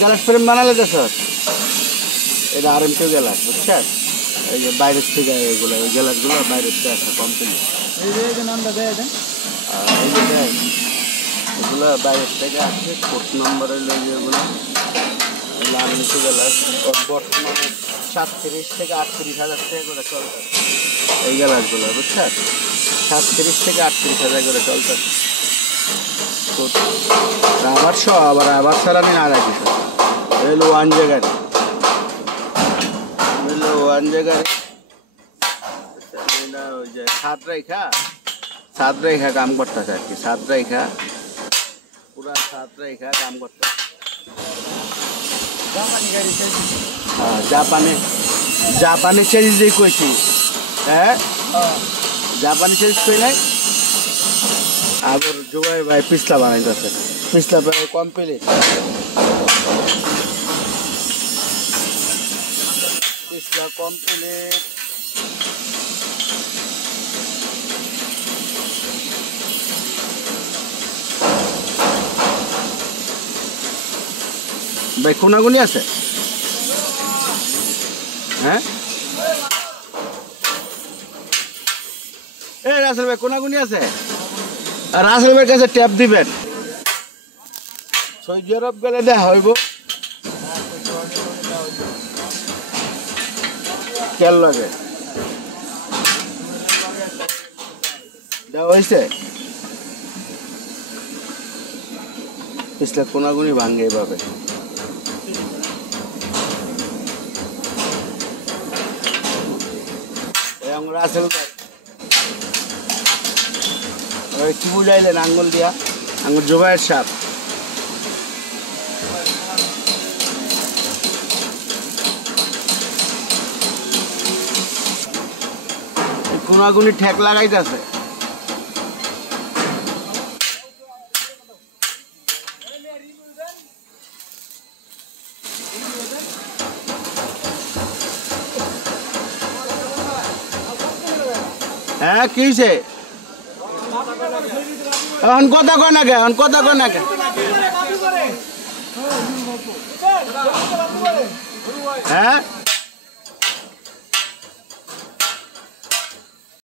গ্যালাস frame বানালে তো sir এটা RMT গ্যালাস বুঝছেন এই যে বাইরের থেকে এগুলো ওই গ্যালাসগুলো বাইরের থেকে আসা কোম্পানি নামটা দেয় দেন এগুলো বাইরের থেকে আসছে 4 নম্বরের যেগুলো RMT গ্যালাস বর্তমানে 37 থেকে 38,000 টাকা করে চলছে এই গ্যালাসগুলো বুঝছেন 37 থেকে 38,000 করে চলছে আবার আবার স্যার আমি না রাখি স্যার এলো ওয়ান জায়গায় ওই যে সাত রেখা কাম করতেছে আর কি পুরা সাত রেখা কাম করতে জাপানি চেরিজ দিয়ে কইছি হ্যাঁ জাপানি চেরিজ কই নাই আবার জুবাই ভাই পিছলা বানাইতেছে পিছলা প্রায় কমপ্লিট পিছলা কমপ্লিট ভাই কোনাগুনি আছে হ্যাঁ এই রাসেল ভাই কোনাগুনি আছে আর রাসেল ভাইয়ের কাছে ট্যাপ দিবেন সৌদি আরব গেলে দেওয়া হইব কেন লাগে দেওয়া হয়েছে পিছলা কোনাগুনি ভাঙ্গে এইভাবে রাসেল ভাই কি বুঝাইলেন আঙ্গুল দিয়া আঙ্গুল জোবাইয়ের সাপ কোনাগুনি ঠেক লাগাইতেছে হ্যাঁ কি হয়েছে এখন কথা কয় না কে হ্যাঁ